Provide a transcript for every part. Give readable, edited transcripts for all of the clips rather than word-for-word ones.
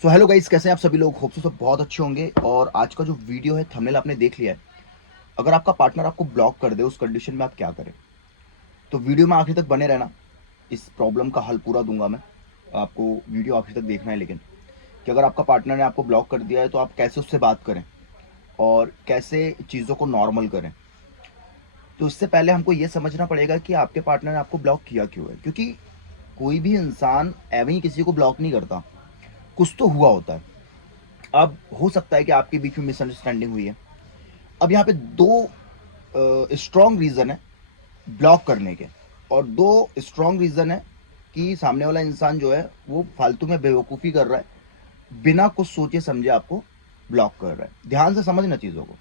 So hello guys, कैसे हैं आप सभी लोग। होप सो सब बहुत अच्छे होंगे। और आज का जो वीडियो है थंबनेल आपने देख लिया है। अगर आपका पार्टनर आपको ब्लॉक कर दे उस कंडीशन में आप क्या करें, तो वीडियो में आखिर तक बने रहना। इस प्रॉब्लम का हल पूरा दूंगा मैं आपको। वीडियो आखिर तक देखना है लेकिन कि अगर आपका पार्टनर ने आपको ब्लॉक कर दिया है तो आप कैसे उससे बात करें और कैसे चीज़ों को नॉर्मल करें। तो इससे पहले हमको ये समझना पड़ेगा कि आपके पार्टनर ने आपको ब्लॉक किया क्यों है, क्योंकि कोई भी इंसान एवं ही किसी को ब्लॉक नहीं करता, कुछ तो हुआ होता है। अब हो सकता है कि आपके बीच में मिसअंडरस्टैंडिंग हुई है। अब यहाँ पे दो स्ट्रॉन्ग रीजन है ब्लॉक करने के, और दो स्ट्रॉन्ग रीजन है कि सामने वाला इंसान जो है वो फालतू में बेवकूफ़ी कर रहा है, बिना कुछ सोचे समझे आपको ब्लॉक कर रहा है। ध्यान से समझना चीज़ों को।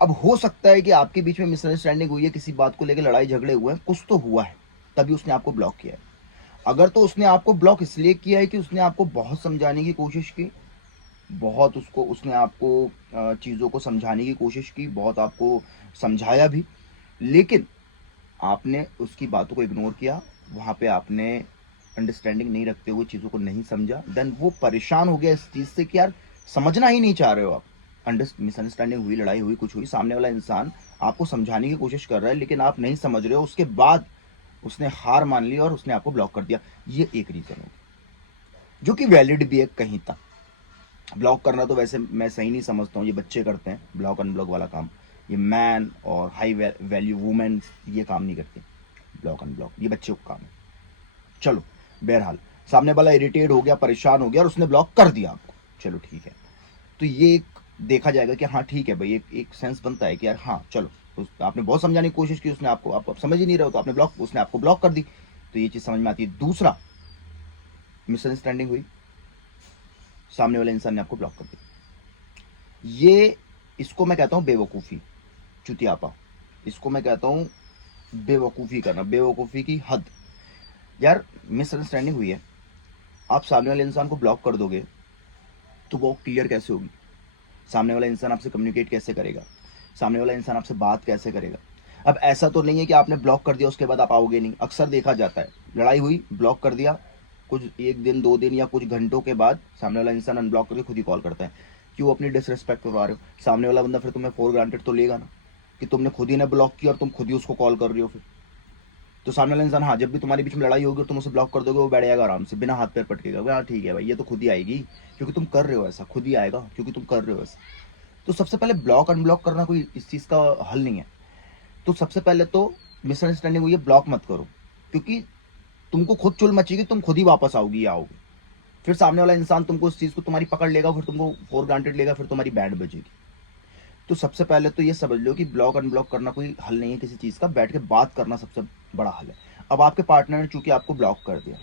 अब हो सकता है कि आपके बीच में मिसअंडरस्टैंडिंग हुई है, किसी बात को लेकर लड़ाई झगड़े हुए हैं, कुछ तो हुआ है, तभी उसने आपको ब्लॉक किया है। अगर तो उसने आपको ब्लॉक इसलिए किया है कि उसने आपको बहुत समझाने की कोशिश की, बहुत उसको उसने आपको चीज़ों को समझाने की कोशिश की, बहुत आपको समझाया भी, लेकिन आपने उसकी बातों को इग्नोर किया, वहाँ पे आपने अंडरस्टैंडिंग नहीं रखते हुए चीज़ों को नहीं समझा, देन वो परेशान हो गया इस चीज़ से कि यार समझना ही नहीं चाह रहे हो आप। मिसअंडरस्टैंडिंग हुई, लड़ाई हुई, कुछ हुई, सामने वाला इंसान आपको समझाने की कोशिश कर रहा है लेकिन आप नहीं समझ रहे हो, उसके बाद उसने हार मान ली और उसने आपको ब्लॉक कर दिया। ये एक रीज़न हो, जो कि वैलिड भी है कहीं तक। ब्लॉक करना तो वैसे मैं सही नहीं समझता हूँ, ये बच्चे करते हैं ब्लॉक अनब्लॉक वाला काम। ये मैन और हाई वैल्यू वुमेन ये काम नहीं करते, ब्लॉक अनब्लॉक ये बच्चों का काम है। चलो, बहरहाल सामने वाला इरिटेट हो गया, परेशान हो गया और उसने ब्लॉक कर दिया आपको। चलो ठीक है, तो ये एक देखा जाएगा कि हाँ ठीक है भाई, एक सेंस बनता है कि यार हाँ चलो, आपने बहुत समझाने की कोशिश की, उसने आपको, आप समझ ही नहीं रहे हो तो आपने ब्लॉक, उसने आपको ब्लॉक कर दी, तो ये चीज़ समझ में आती है। दूसरा, मिसअंडरस्टैंडिंग हुई, सामने वाले इंसान ने आपको ब्लॉक कर दिया, ये इसको मैं कहता हूँ बेवकूफ़ी, चुतियापा। इसको मैं कहता हूँ बेवकूफ़ी करना, बेवकूफ़ी की हद। यार मिसअंडरस्टैंडिंग हुई है, आप सामने वाले इंसान को ब्लॉक कर दोगे तो वो क्लियर कैसे होगी? सामने वाला इंसान आपसे कम्युनिकेट कैसे करेगा? सामने वाला इंसान आपसे बात कैसे करेगा? अब ऐसा तो नहीं है कि आपने ब्लॉक कर दिया उसके बाद आप आओगे नहीं। अक्सर देखा जाता है, लड़ाई हुई, ब्लॉक कर दिया, कुछ एक दिन दो दिन या कुछ घंटों के बाद सामने वाला इंसान अनब्लॉक करके खुद ही कॉल करता है। क्यों अपनी डिसरिस्पेक्ट करवा रहे हो? सामने वाला बंदा फिर तुम्हें फॉर ग्रांटेड तो लेगा ना कि तुमने खुद ही ने ब्लॉक किया और तुम खुद ही उसको कॉल कर रही हो। फिर तो सामने वाला इंसान, हाँ, जब भी तुम्हारे बीच में लड़ाई होगी और तुम उसे ब्लॉक कर दोगे, वो बैठ जाएगा आराम से, बिना हाथ पैर पटकेगा, हाँ ठीक है भाई, ये तो खुद ही आएगी क्योंकि तुम कर रहे हो ऐसा, खुद ही आएगा क्योंकि तुम कर रहे हो ऐसा। तो सबसे पहले ब्लॉक अनब्लॉक करना कोई इस चीज़ का हल नहीं है। तो सबसे पहले तो मिसअंडरस्टैंडिंग हुई है, ब्लॉक मत करो, क्योंकि तुमको खुद चुल मचेगी, तुम खुद ही वापस आओगी या आओगे। फिर सामने वाला इंसान तुमको उस चीज़ को तुम्हारी पकड़ लेगा, फिर तुमको फॉर ग्रांटेड लेगा, फिर तुम्हारी बैंड बजेगी। तो सबसे पहले तो ये समझ लो कि ब्लॉक अनब्लॉक करना कोई हल नहीं है किसी चीज़ का, बैठ के बात करना सबसे बड़ा हल है। अब आपके पार्टनर ने चूंकि आपको ब्लॉक कर दिया,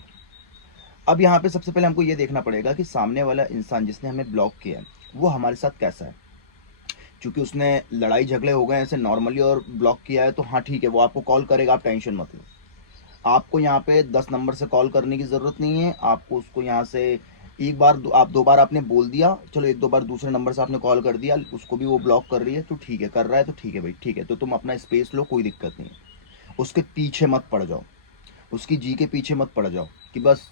अब यहाँ पे सबसे पहले हमको ये देखना पड़ेगा कि सामने वाला इंसान जिसने हमें ब्लॉक किया है वो हमारे साथ कैसा है। क्योंकि उसने लड़ाई झगड़े हो गए ऐसे नॉर्मली और ब्लॉक किया है तो हाँ ठीक है, वो आपको कॉल करेगा, आप टेंशन मत लो। आपको यहाँ पे 10 नंबर से कॉल करने की ज़रूरत नहीं है। आपको उसको यहाँ से एक बार आप दो बार आपने बोल दिया, चलो एक दो बार दूसरे नंबर से आपने कॉल कर दिया, उसको भी वो ब्लॉक कर रही है तो ठीक है, कर रहा है तो ठीक है भाई, ठीक है, तो तुम अपना स्पेस लो, कोई दिक्कत नहीं है। उसके पीछे मत पड़ जाओ, उसकी जी के पीछे मत पड़ जाओ कि बस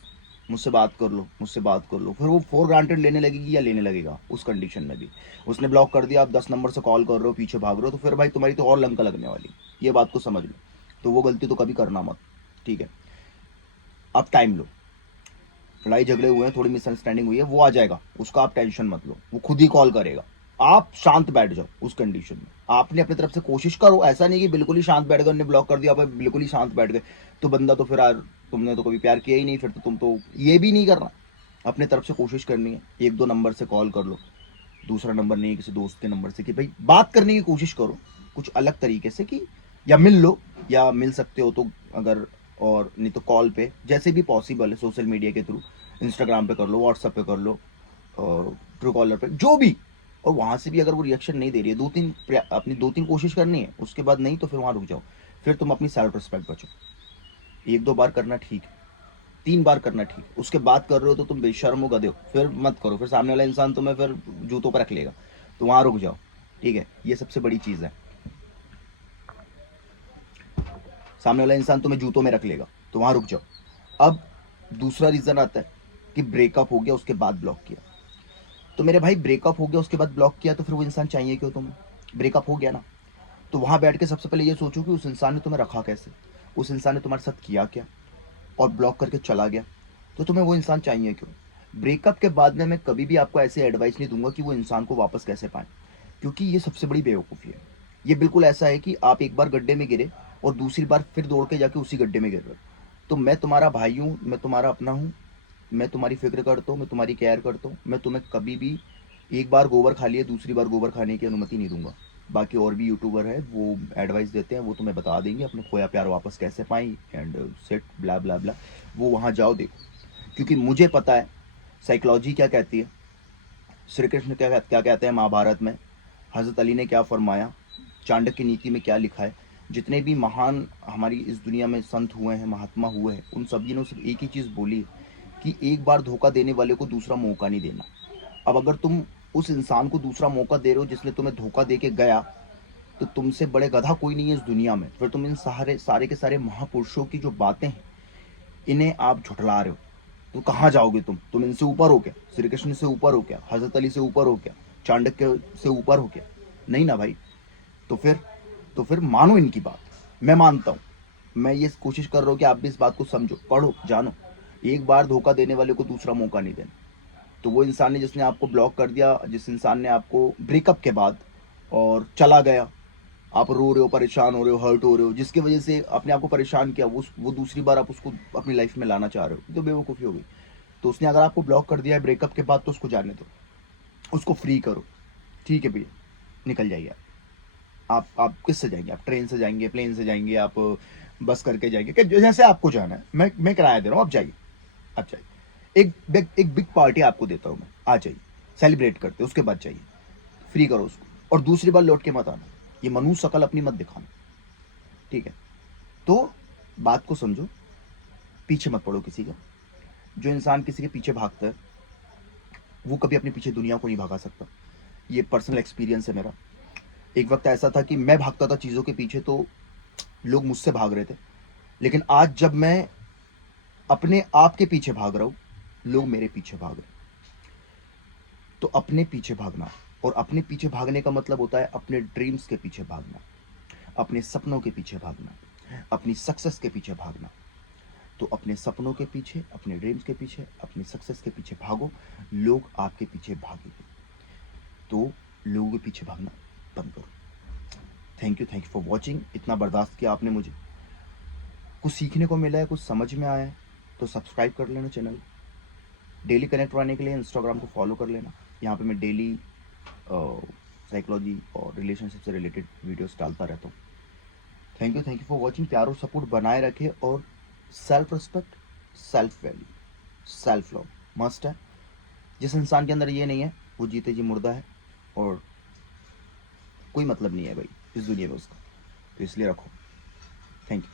मुझसे बात कर लो, मुझसे बात कर लो। फिर वो फॉर ग्रांटेड लेने लगेगी या लेने लगेगा उस कंडीशन में भी। उसने ब्लॉक कर दिया, आप 10 नंबर से कॉल कर रहे हो, पीछे भाग रहे हो, तो फिर भाई तुम्हारी तो और लंका लगने वाली, ये बात को समझ लो। तो वो गलती तो कभी करना मत, ठीक है। आप टाइम लो, लड़ाई झगड़े हुए हैं, थोड़ी मिसअंडरस्टैंडिंग हुई है, वो आ जाएगा, उसका आप टेंशन मत लो, वो खुद ही कॉल करेगा। आप शांत बैठ जाओ उस कंडीशन में, आपने अपनी तरफ से कोशिश करो। ऐसा नहीं कि बिल्कुल ही शांत बैठ गए, उन्होंने ब्लॉक कर दिया, आप बिल्कुल ही शांत बैठ गए, तो बंदा तो फिर यार तुमने तो कभी प्यार किया ही नहीं, फिर तो तुम तो ये भी नहीं करना। अपने तरफ से कोशिश करनी है, एक दो नंबर से कॉल कर लो, दूसरा नंबर नहीं किसी दोस्त के नंबर से, कि भाई बात करने की कोशिश करो कुछ अलग तरीके से, कि या मिल लो, या मिल सकते हो तो अगर, और नहीं तो कॉल पे, जैसे भी पॉसिबल है, सोशल मीडिया के थ्रू, इंस्टाग्राम पे कर लो, व्हाट्सएप पे कर लो, और ट्रू कॉलर पे, जो भी। और वहाँ से भी अगर वो रिएक्शन नहीं दे रही है, अपनी दो तीन कोशिश करनी है, उसके बाद नहीं तो फिर वहाँ रुक जाओ। फिर तुम अपनी सेल्फ रिस्पेक्ट बचो। एक दो बार करना ठीक है, 3 बार करना ठीक है, उसके बाद कर रहे हो तो तुम बेशर्म हो, गधे हो, फिर मत करो, फिर सामने वाला इंसान तुम्हें फिर जूतों पर रख लेगा, तो वहाँ रुक जाओ, ठीक है। ये सबसे बड़ी चीज़ है, सामने वाला इंसान तुम्हें जूतों में रख लेगा तो वहाँ रुक जाओ। अब दूसरा रीज़न आता है कि ब्रेकअप हो गया उसके बाद ब्लॉक किया। तो मेरे भाई ब्रेकअप हो गया उसके बाद ब्लॉक किया तो फिर वो इंसान चाहिए क्यों तुम्हें? ब्रेकअप हो गया ना, तो वहाँ बैठ के सबसे पहले ये सोचो कि उस इंसान ने तुम्हें रखा कैसे, उस इंसान ने तुम्हारे साथ किया क्या, और ब्लॉक करके चला गया तो तुम्हें वो इंसान चाहिए क्यों? ब्रेकअप के बाद में मैं कभी भी आपको ऐसे एडवाइस नहीं दूंगा कि वो इंसान को वापस कैसे पाएं, क्योंकि ये सबसे बड़ी बेवकूफ़ी है। ये बिल्कुल ऐसा है कि आप एक बार गड्ढे में गिरे और दूसरी बार फिर दौड़ के जाके उसी गड्ढे में गिर रहे हो। तो मैं तुम्हारा भाई हूँ, मैं तुम्हारा अपना हूँ, मैं तुम्हारी फिक्र करता हूँ, मैं तुम्हारी केयर करता हूँ, मैं तुम्हें कभी भी एक बार गोबर खा लिया दूसरी बार गोबर खाने की अनुमति नहीं दूंगा। बाकी और भी यूट्यूबर है वो एडवाइस देते हैं, वो तुम्हें बता देंगे अपने खोया प्यार वापस कैसे पाएं एंड सेट ब्ला ब्ला ब्ला। वो वहाँ जाओ देखो, क्योंकि मुझे पता है साइकोलॉजी क्या कहती है, श्री कृष्ण क्या क्या कहते हैं महाभारत में, हज़रत अली ने क्या फरमाया, चाणक्य नीति में क्या लिखा है, जितने भी महान हमारी इस दुनिया में संत हुए हैं, महात्मा हुए हैं, उन सभी ने सिर्फ एक ही चीज़ बोली है कि एक बार धोखा देने वाले को दूसरा मौका नहीं देना। अब अगर तुम उस इंसान को दूसरा मौका दे रहे हो जिसने तुम्हें धोखा दे के गया, तो तुमसे बड़े गधा कोई नहीं है इस दुनिया में। फिर तुम इन सारे के सारे महापुरुषों की जो बातें हैं इन्हें आप झुठला रहे हो, तो कहाँ जाओगे तुम इनसे ऊपर हो क्या? श्री कृष्ण से ऊपर हो क्या? हजरत अली से ऊपर हो क्या? चाणक्य से ऊपर हो क्या? नहीं ना भाई। तो फिर तो फिर मानो इनकी बात। मैं मानता हूँ, मैं ये कोशिश कर रहा हूँ कि आप भी इस बात को समझो, पढ़ो, जानो। एक बार धोखा देने वाले को दूसरा मौका नहीं देना। तो वो इंसान ने जिसने आपको ब्लॉक कर दिया, जिस इंसान ने आपको ब्रेकअप के बाद और चला गया, आप रो रहे हो, परेशान हो रहे हो, हर्ट हो रहे हो, जिसकी वजह से अपने आप को परेशान किया, वो दूसरी बार आप उसको अपनी लाइफ में लाना चाह रहे हो, तो बेवकूफ़ी हो गई। तो उसने अगर आपको ब्लॉक कर दिया है ब्रेकअप के बाद तो उसको जाने दो, उसको फ्री करो। ठीक है भैया, निकल जाइए आप किससे जाएंगे? आप ट्रेन से जाएंगे, प्लेन से जाएंगे, आप बस करके जाएंगे, कि जैसे आपको जाना है। मैं किराया दे रहा हूँ, आप जाइए, आप जाइए। एक बिग पार्टी आपको देता हूँ मैं, आ जाइए, सेलिब्रेट करते, उसके बाद जाइए, फ्री करो उसको, और दूसरी बार लौट के मत आना। ये मनुष्य शकल अपनी मत दिखाना, ठीक है? तो बात को समझो, पीछे मत पड़ो किसी का। जो इंसान किसी के पीछे भागता है वो कभी अपने पीछे दुनिया को नहीं भगा सकता। ये पर्सनल एक्सपीरियंस है मेरा। एक वक्त ऐसा था कि मैं भागता था चीज़ों के पीछे तो लोग मुझसे भाग रहे थे, लेकिन आज जब मैं अपने आप के पीछे भाग रहा हूँ, लोग मेरे पीछे भाग रहे हैं। तो अपने पीछे भागना, और अपने पीछे भागने का मतलब होता है अपने ड्रीम्स के पीछे भागना, अपने सपनों के पीछे भागना, अपनी सक्सेस के पीछे भागना। तो अपने सपनों के पीछे, अपने ड्रीम्स के पीछे, अपनी सक्सेस के पीछे भागो, लोग आपके पीछे भागेंगे। तो लोगों के पीछे भागना बंद करो। Thank you for watching. इतना बर्दाश्त किया आपने मुझे। कुछ सीखने को मिला है, कुछ समझ में आया है तो सब्सक्राइब कर लेना चैनल। डेली कनेक्ट रहने के लिए इंस्टाग्राम को फॉलो कर लेना। यहाँ पे मैं डेली साइकोलॉजी और रिलेशनशिप से रिलेटेड वीडियोस डालता रहता हूँ। Thank you for watching. प्यार और सपोर्ट बनाए रखे, और self respect, self value, self love must है। जिस इंसान के अंदर ये नहीं है वो जीते जी मुर्दा है, और कोई मतलब नहीं है भाई इस दुनिया में उसका। तो इसलिए रखो। Thank you.